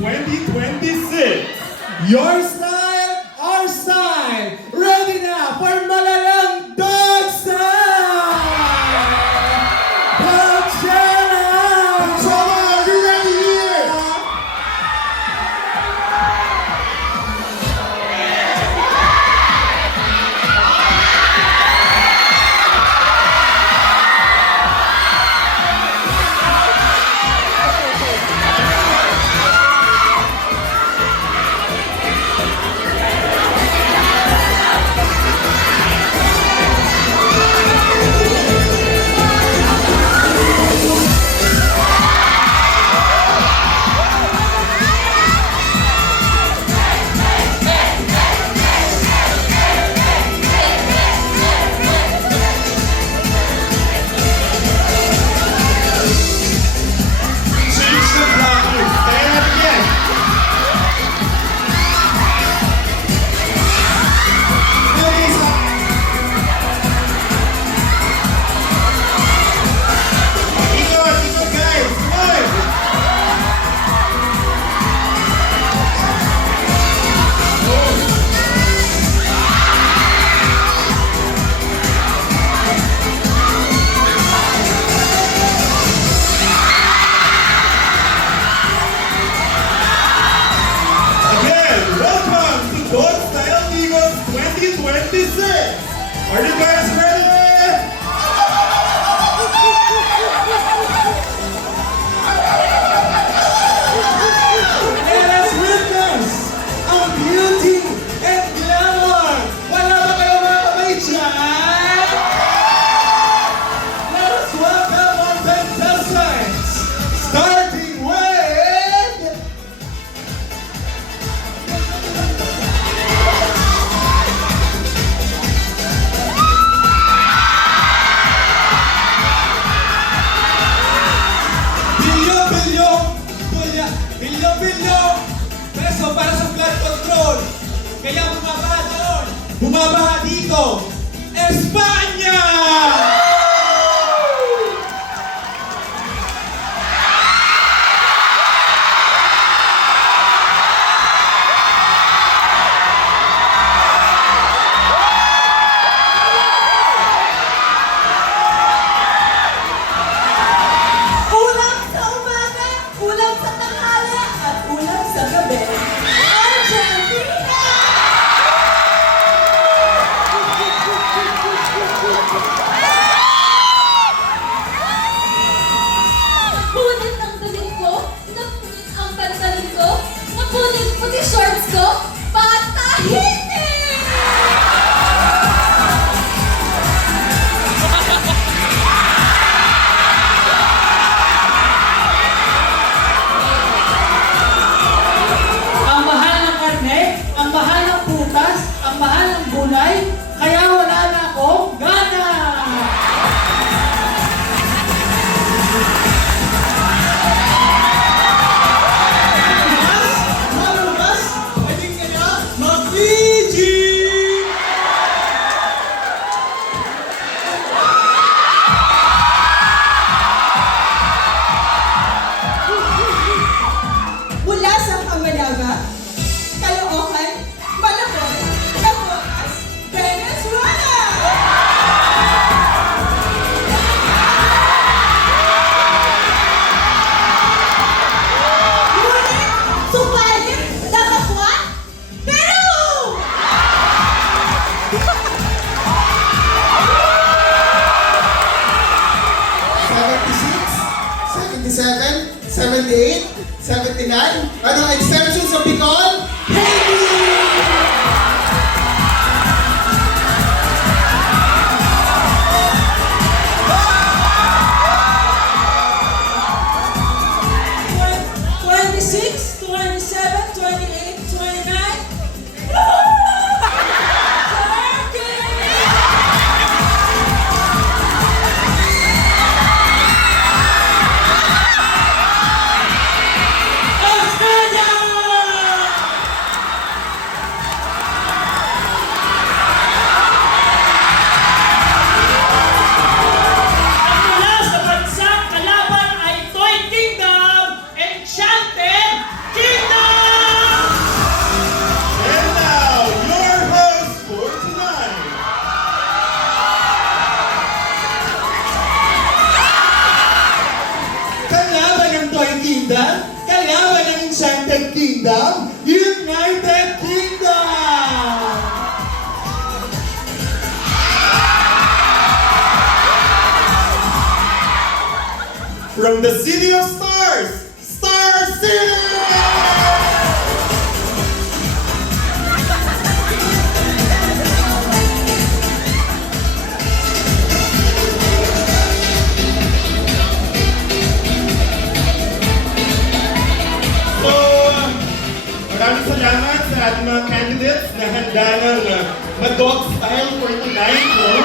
2026. Your style, our style. Ready na for Malalang Dog Style! Coachella! Are you ready here? Change the blockers. Say that again. Please. Ikot, guys. Come on. Again, welcome to Dog Style Digos 2026. Are you guys ready? Let us witness ang beauty and glamour. Wala ba kayo mga kamay dyan? Let us welcome our contestants. Starting with... Bilyon peso para sa flood control. Kaya bumaba doon. Bumaba dito. Espanya! Ulam sa umaga, ulam sa tanghali, at ulam sa gabi. Argentina! Napunit ang damit ko, napunit ang pantalon ko, napunit pati shorts ko, patahimik! Ang mahal ng karne, ang mahal ng putas, ang mahal ng gulay, kaya wala na akong gana! Malabas, pwede kaya mag-Fiji! Mula sa Pamalaga, Caloocan, Malabon, Navotas, Venezuela! Ngunit, subalit, Damaquan, Peru! '76, 77, 78, 79. Anong exemption sa Bicol? Haiti! Kingdom, United Kingdom! From the City of Stars, Star City! So, maraming salamat sa ating mga candidates na handa ng ma-dog style for tonight, no?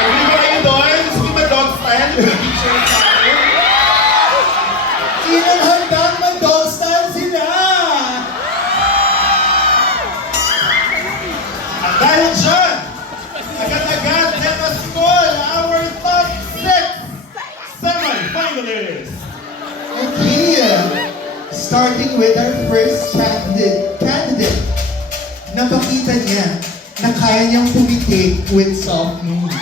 Agree ba kayo doon? Gusto niyo ma-dog style? Picture sa akin? Sinong handang mag-dog style sila? At dahil dyan, agad-agad, let us call our top 6 semi-finalists. Okay, starting with our first candidate. Napakita niya na kaya niyang pumitik with soft moves.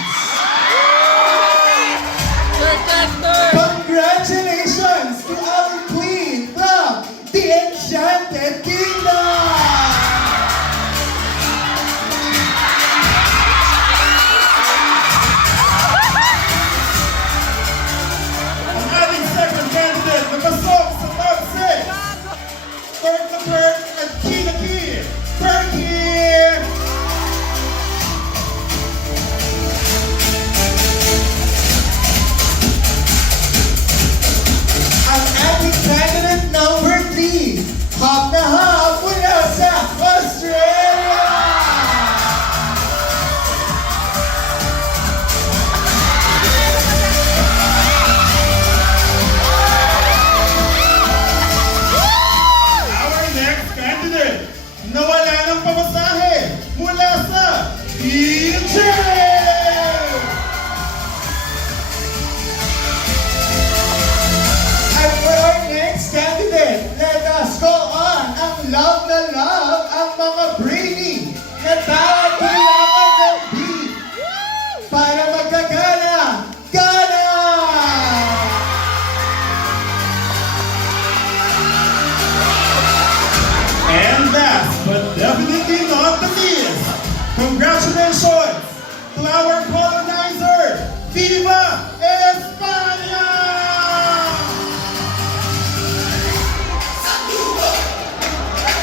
Congratulations to our queen from the Enchanted Kingdom! Ang ating second candidate na pasok sa top 6. Third na third at key na key. Turkey! Ang ating candidate number 3, hop na hop mula sa Australia! Our next candidate na wala ng pamasahe mula sa Egypt! And for our next candidate, let us call on ang love na love ang mga brainy na tawag kailangan ng beat para magkagana, gana! And last but definitely not the least, congratulations to our colonizer, Viva España!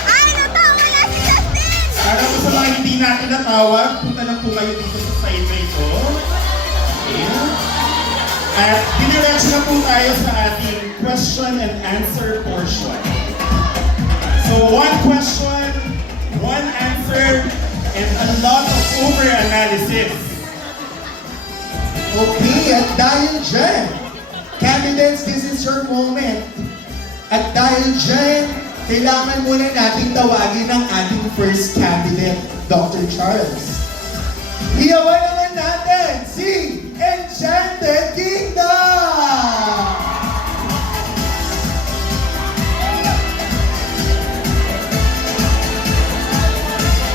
Ay, natawa na si Justin! Para po sa mga hindi natin natawag, punta lang po kayo dito sa side na ito. Okay. At diniretso na po tayo sa ating question and answer portion. So, one question, one answer, and a lot of over-analysis. Okay, at dahil dyan, candidates, this is your moment. At dahil dyan, kailangan muna natin tawagin ang ating first candidate, Dr. Charles. Iyawan naman natin si Enchanted Kingdom!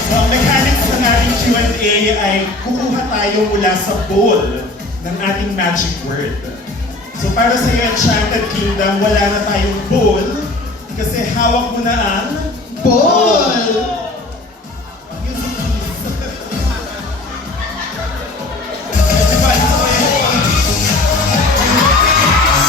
So, ang mechanics ng ating Q&A ay kukuha tayo mula sa bowl ng ating magic word. So, para sa iyo, Enchanted Kingdom, wala na tayong bowl kasi hawak mo na ang Ball! music piece.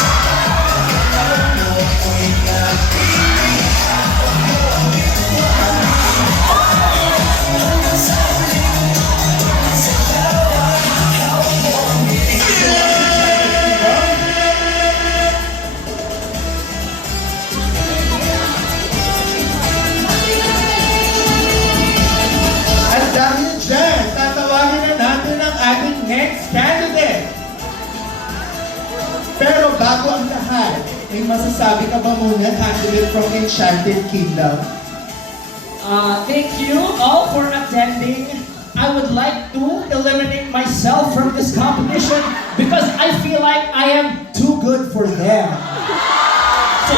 At dahil dyan, tatawagin na natin ang ating next candidate. Pero bago ang lahat, may masasabi ka ba muna, candidate from Enchanted Kingdom? Thank you all for attending. I would like to eliminate myself from this competition because I feel like I am too good for them. So,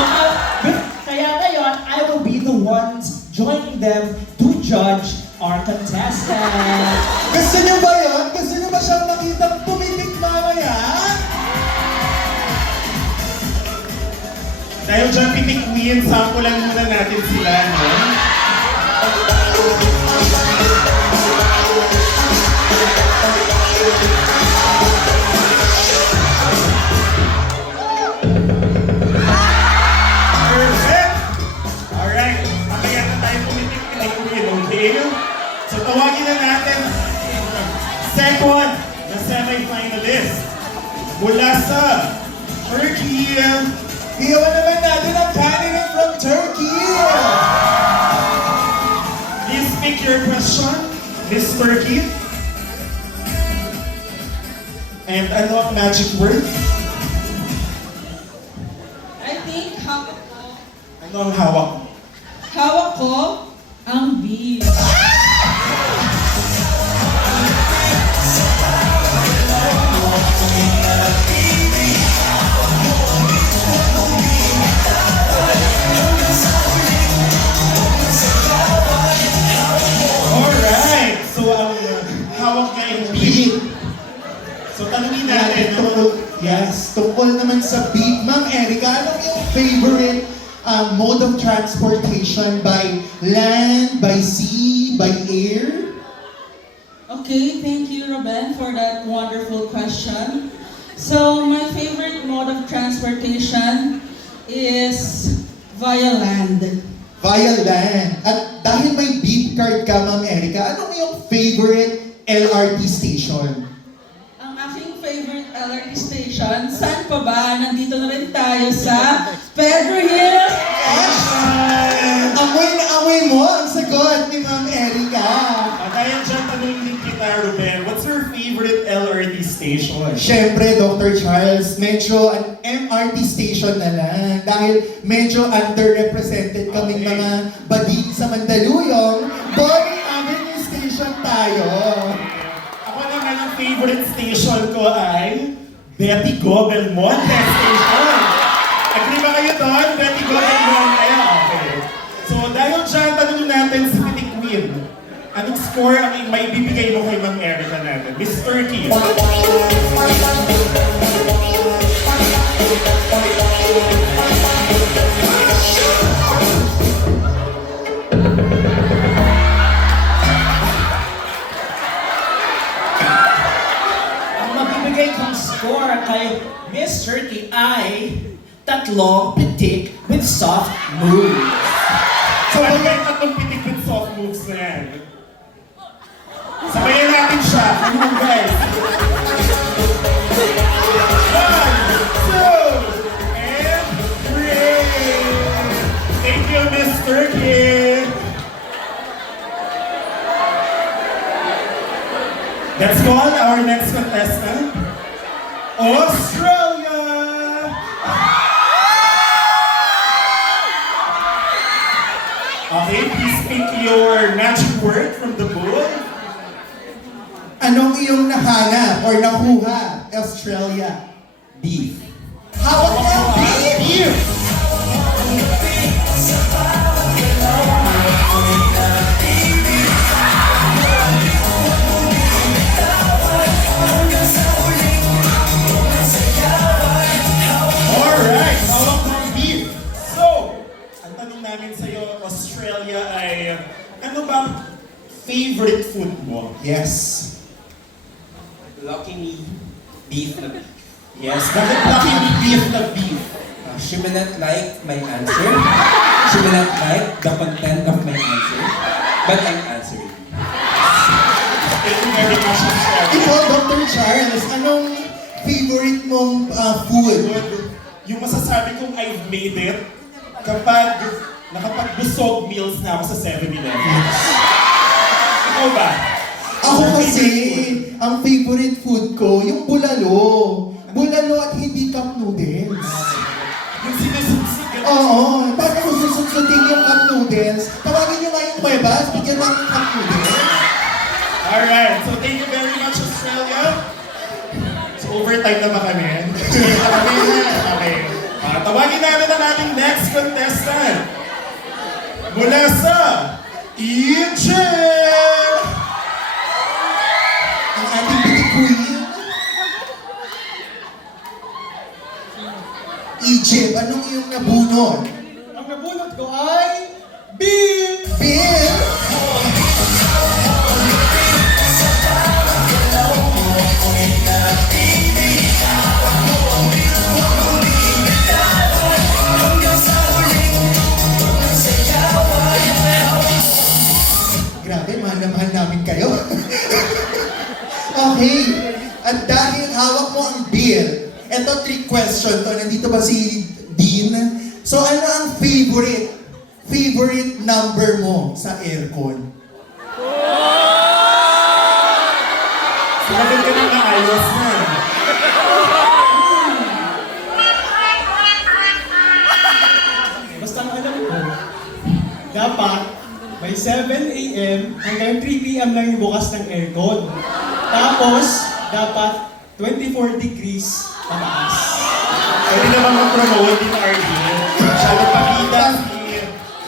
kaya ngayon, I will be the ones joining them to judge our contestant. Gusto niyo ba yun? Gusto niyo ba siyang makitang pumitik mamaya? Dahil dyan, pitik Queen, sampulan muna natin sila, no? Perfect! Alright, mamaya na tayo pumitik kay Queen, okay? So tawagin na natin second na semi-finalist mula sa Turkey. Iwan naman natin ang candidate from Turkey! Please pick your question, Miss Turkey. And ano ang magic word? I think hawak ko. Ano ang hawak mo? Hawak ko ang beef. Alright! So ang hawak niya ay beef. So tanungin natin, no? Yes, tungkol naman sa beef. Ma'am Erica, anong yung favorite mode of transportation by land, by sea, by air? Okay, thank you, Ruben, for that wonderful question. So, my favorite mode of transportation is via land. Via land. At dahil may beef card ka, Ma'am Erica, anong yung favorite LRT station? Ang aking favorite LRT station, saan pa ba? Nandito na rin tayo sa Pedro Hills. Amoy na amoy mo ang sagot ni Ma'am Erica. Dahil dyan, tanungin din kita, Ruben, what's your favorite LRT station? Siyempre, Dr. Charles, medyo an MRT station na lang. Dahil medyo underrepresented kaming Okay. mga bading sa Mandaluyong. Bonnie Avenue Station tayo. Ako naman ang favorite station ko ay Betty Go Belmonte Station. Agree ba kayo doon? Betty Go Belmonte. Okay. So dahil dyan, tanongin natin si Petit Queen. Anong score ang may bibigay mo kay Ma'am Erica natin? Miss Turkey. Ang mabibigay kong score kay Miss Turkey ay tatlong pitik with soft moves. So ano yung tatlong pitik with soft moves na yan? Sabayan natin siya. Come on, guys. 1, 2, and 3. Thank you, Miss Turkey. Let's call our next contestant, Australia. Okay, please pick your magic word from the book. Anong iyong nahanap or nakuha, Australia? Beef. Hawak mo ang beef! Beef. Alright, hawak ng beef. So, ang tanong namin sa'yo, Australia ay, ano bang favorite food mo? Yes. Lucky me, beef na beef. Yes, bakit lucky ni beef na beef? She may not like my answer. She may not like the content of my answer. But I'm answering. Thank you very much, Australia. Ikaw, Dr. Charles, anong favorite mong food? Yung masasabi kong I've made it kapag nakapag-busog meals na ako sa 7-Eleven. Ikaw ba? Ako kasi, ang favorite food ko, yung bulalo. Bulalo at hindi cup noodles. Yung sinusugsug ka. Oo, paano ko susugsutin yung cup noodles? Tawagin nyo nga yung kuwebas, bigyan lang yung cup noodles. Alright, so thank you very much, Australia. So overtime na ba kami? Kami na. Okay. Tawagin natin ang ating next contestant. Mula sa Egypt! Ang ating Petit Queen. Egypt, anong iyong nabunod? Ang ko ay Bill! Bill! Grabe, mahal na mahal namin kayo. Okay, at dahil hawak mo ang bill, eto trick question to, nandito ba si Dean? So ano ang favorite number mo sa aircon? Sinabi ka na maayos na. Basta ang alam ko, dapat by 7 a.m. hanggang 3 p.m. lang yung bukas ng aircon. Tapos, dapat 24 degrees pataas. Pwede naman mag-promote din RD. Siya nagpakita si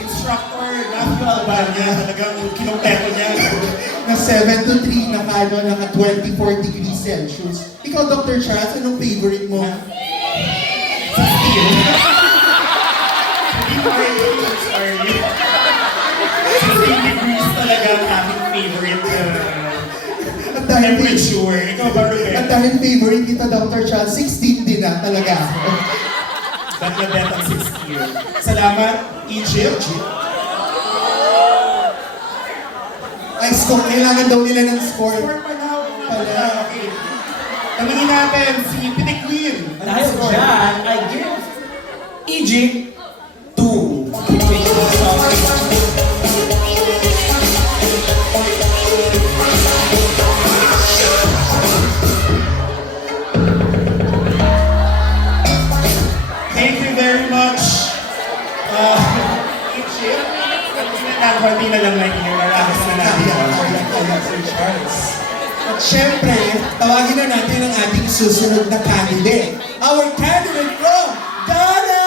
instructor Matthew Albania. Talagang kinumpleto niya. Na 7 to 3, naka 24 degrees Celsius. Ikaw, Dr. Charles, anong favorite mo? Sa steel. Hindi ko rin sorry. 16 degrees talaga ang aking favorite At dahil, temperature. Ikaw ba, at Ruben? dahil favorite kita, Dr. Charles, 16 din na talaga. Bet na bet ang 16. Salamat, Egypt. Ay, score. Kailangan daw nila ng score. Score pa na. Pala. Okay. Tanungin natin si Pitik Queen. Anong Dahil score? dyan, I give Egypt 2. Thank you very much. Egypt. Konti na lang lang yung nalahas na natin. Kaya, Sir Charles. At syempre, tawagin na natin ang ating susunod na candidate. Our candidate from Ghana!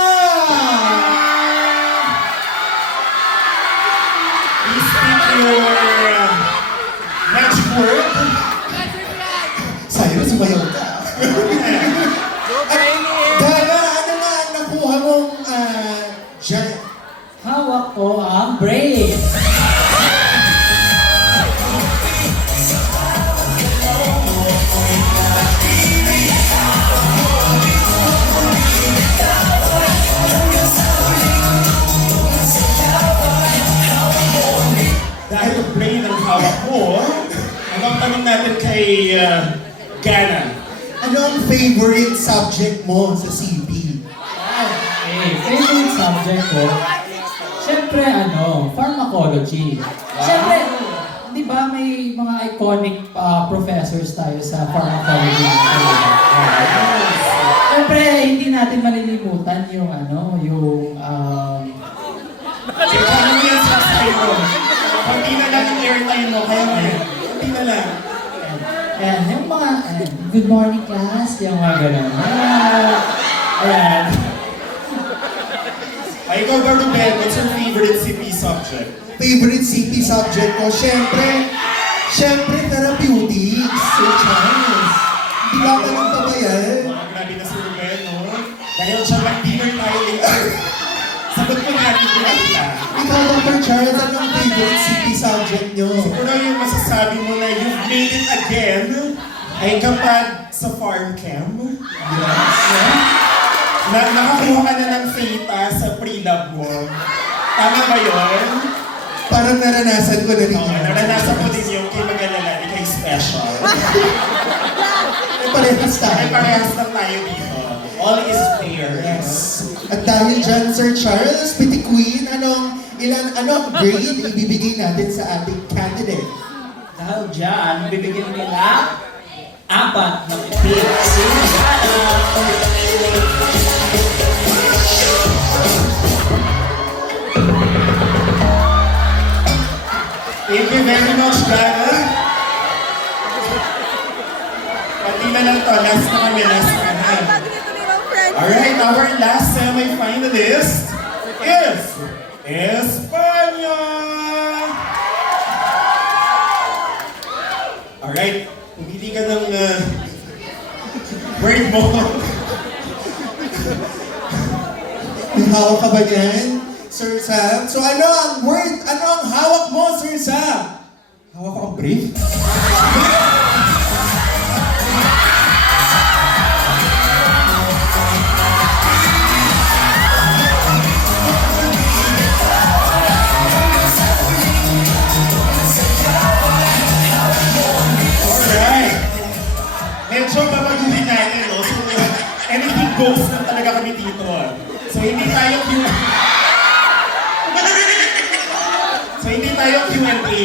Please speak your magic word. Sa'yo, sumayaw ka. At Ghana, ano nga ang nakuha mong dyan? Hawak ko ang brain. Dahil brain ang hawak mo, ang tanong natin kay Ghana. Ano ang favorite subject mo sa CP? Okay, favorite subject ko, syempre pharmacology. Syempre, di ba may mga iconic professors tayo sa pharmacology. Syempre, hindi natin malilimutan yung Ano yan sa style mo? Konti na lang yung airtime mo, kaya mo yan. Konti na lang. Ayan, yung mga, good morning class, yung mga ganun. Ayan. Ay, ikaw ba, Ruben? What's your favorite CP subject? Favorite CP subject ko? Syempre, therapeutics. Sir Charles. Hindi ka pa lang ba yan? Mga grabe na si Ruben, no? Dahil siya mag-dinner tayo later. Sagot mo natin kita. Ikaw, Dr. Charles, anong favorite CP subject nyo? Siguro yung masasabi mo na you've made it again ay kapag sa farm camp. Nakakuha ka na ng theta sa pre-lab mo. Tama ba yun? Parang naranasan ko na rin Oo, yun. naranasan ko din yung kay mag-alala, di kay special. Parehas tayo. Ay parehas lang tayo dito. All is fair. Yes. At dahil dyan, Sir Charles, Pitik Queen, anong grade ibibigay natin sa ating candidate? Dahil dyan, bibigyan nila 4 na pick. Sino Thank you very much, Ghana. Pati na lang to. Last na kami. Alright, our last semi-finalist is Espanya! Alright, pumili ka ng word mo. May hawak ka ba yan? Sir Sam, so ano ang word, ano ang hawak mo, Sir Sam? Hawak ko ang brief. Alright. Medyo babaguhin natin, no? So, anything goes na talaga kami dito. So, hindi tayo So, hindi tayo Q&A.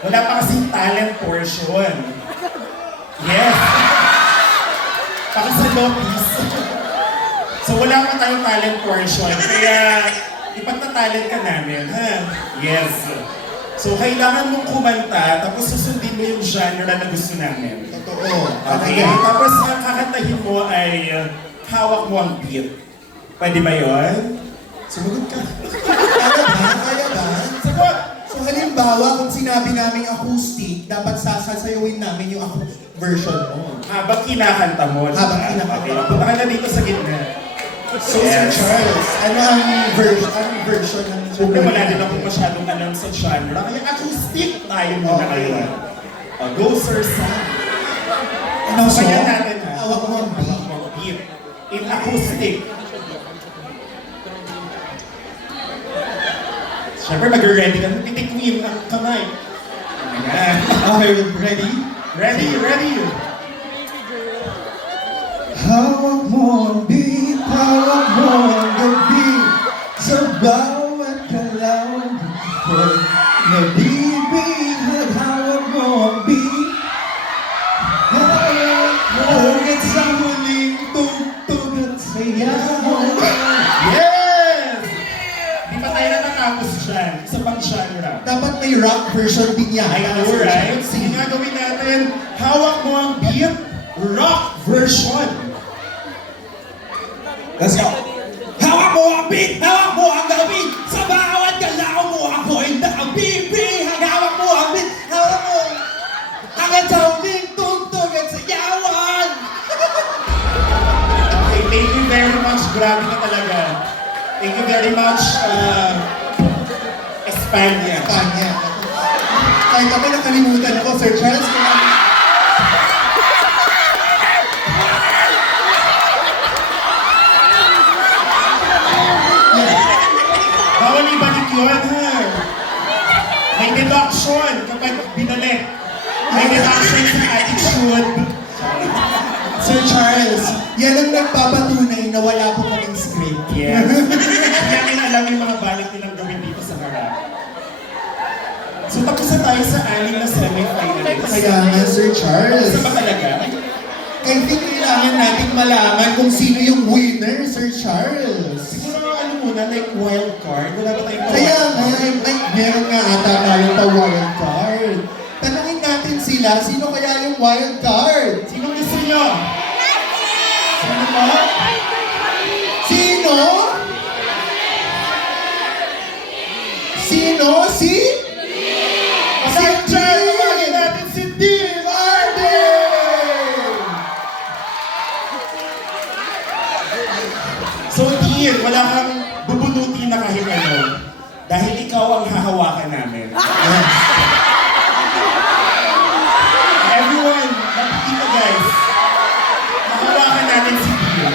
Wala pa kasing talent portion. Yes. Pakisalo, please. So, wala pa tayong talent portion. Kaya, ipagtatalent ka namin, ha? Yes. So, kailangan mong kumanta, tapos susundin mo yung genre na gusto namin. Totoo. Okay? Tapos, ang kakantahin mo ay hawak mo ang beat. Pwede ba yun? Sumagot ka. Kaya ba? Kaya ba? Sagot! So halimbawa, kung sinabi naming acoustic, dapat sasayawin namin yung acoustic version mo. Habang kinakanta mo. diba? Habang kinakanta. Okay, punta ka na dito sa gitna. So Sir Charles, ano ang version ng Siyempre, wala din ako masyadong alam sa genre. Kaya acoustic tayo muna Okay. ngayon. Go, Sir Sam. Ano so? Sabayan natin, ha? Hawak mo ang beat. Hawak mo ang beat. In acoustic. Siyempre, mag-ready ka. Titikwin ang kamay. Ayan. Okay, ready? Ready? Hawak mo ang beat, hawak mo ang gabi, sa bawat galaw ko'y nabibihag. Hawak mo ang beat, hawak mo hanggang sa huling tugtog at sayaw. Yes! Di pa tayo natatapos dyan. Isa pang genre. Dapat may rock version din yan. Ay, alright. Sige nga, gawin natin. Hawak mo ang beat, rock version. Let's go. Hawak mo ang beat, hawak mo ang gabi, sa bawat galaw mo ako'y nakabibihag. Hawak mo ang beat, hawak mo hanggang sa huling tugtog at sayawan. Okay, thank you very much. Grabe ka talaga. Thank you very much, Espanya. Kanya. Kahit ako nakalimutan ako, Sir Charles, kung Bawal ibalik yun, ha? May deduction kapag binalik. May deduction sa attitude. Sir Charles, yan ang nagpapatunay na wala po kaming script. Yes. Hindi namin alam yung mga balik nilang gawin dito sa harap. So tapos na tayo sa anim na semi-finalists. Kaya nga, Sir Charles, Isa ba talaga? I think kailangan natin malaman kung sino yung winner, Sir Charles. Siguro ano muna, like wild card. Wala ba tayong Kaya nga, meron nga ata tayong pa-wild card. Tanungin natin sila, sino kaya yung wild card? Sino gusto nyo? Sino ba? Sino? Sino? Si? Si Tawagin natin si Dean! Martin! So Dean, wala kang bubunutin na kahit ano. Dahil ikaw ang hahawakan namin. Yes. Everyone, nakikita guys. Hahawakan natin si Dean.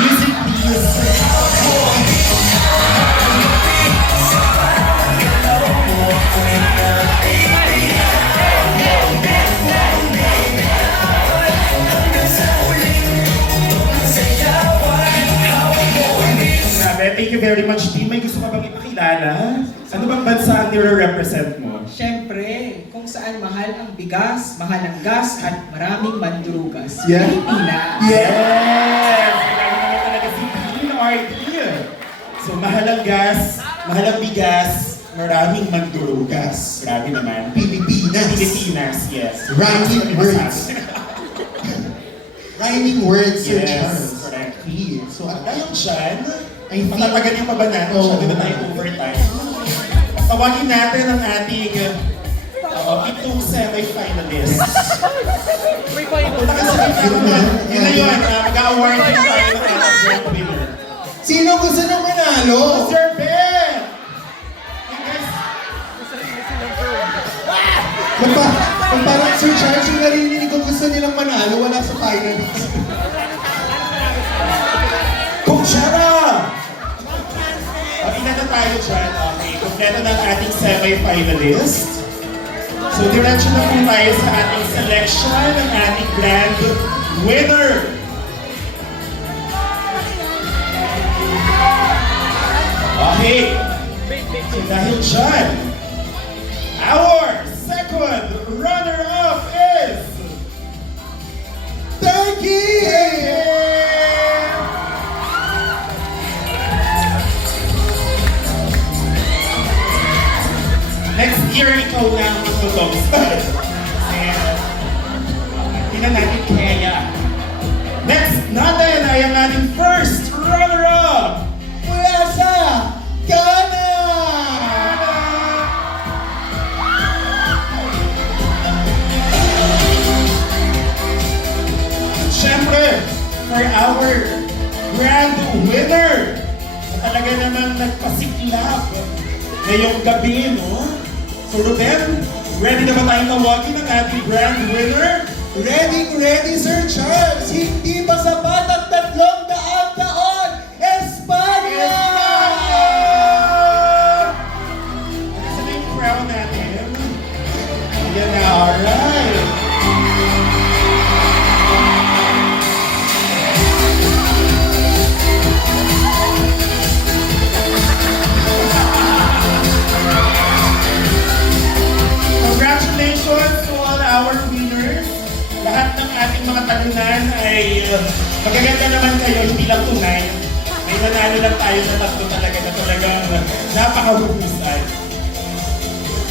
Music please. Grabe, thank you very much, Dean. May gusto ka bang ipakilala? Ano bang bansa ang nire-represent mo? Siyempre, kung saan mahal ang bigas, mahal ang gas, at maraming mandurugas. Yeah. Pilipinas. Yes! Kailangan naman talaga si Dean RD. So, mahal ang gas, mahal ang bigas, maraming mandurugas. Grabe naman. Pilipinas. Pilipinas, yes. Rhyming words. Rhyming words, Sir Yes, Charles. correct. So, at Dahil dyan, I think- patatagalin pa ba natin? Oo. Masyado na tayo overtime. Tawagin natin ang ating pitong semi-finalists. Punta ka sa gitna naman. Yun na yun, mag-award din tayo ng ating grand winner. sino gusto naman manalo. Mr. Ben! Hey guys, Kung parang Sir Charles yung narinig ko gusto nilang manalo, wala sa finalists. Kuchara! Ina na tayo dyan. Okay, kompleto na ang ating semi-finalist. So, diretso na po tayo sa ating selection ng ating grand winner. Okay. So, dahil dyan, our second runner-up is... Turkey! Next year, ikaw na ang matutong-style. Hindi na natin kaya. Next natin ay ang ating first runner-up! Mula sa Ghana! Siyempre, for our grand winner, na talaga naman nagpasiklab ngayong gabi, no? So Ruben, ready na ba tayong tawagin ang ating grand winner? Ready, Sir Charles! Hindi pa sapat ang 300 taon! Espanya! Nasa na yung crown natin? Yan na, alright. Congratulations to all our winners. Lahat ng ating mga talunan ay magaganda naman kayo, hindi lang tunay. May nanalo lang tayo na tatlo talaga na talagang napakahusay.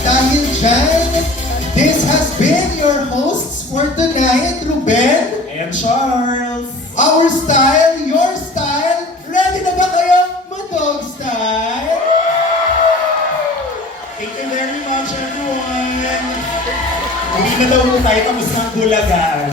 Dahil dyan, this has been your hosts for tonight, Ruben. And Charles. Our style, your style. Ready na ba kayong matog style? Thank you very much, everyone. Hindi na daw po tayo tapos ng bulagan.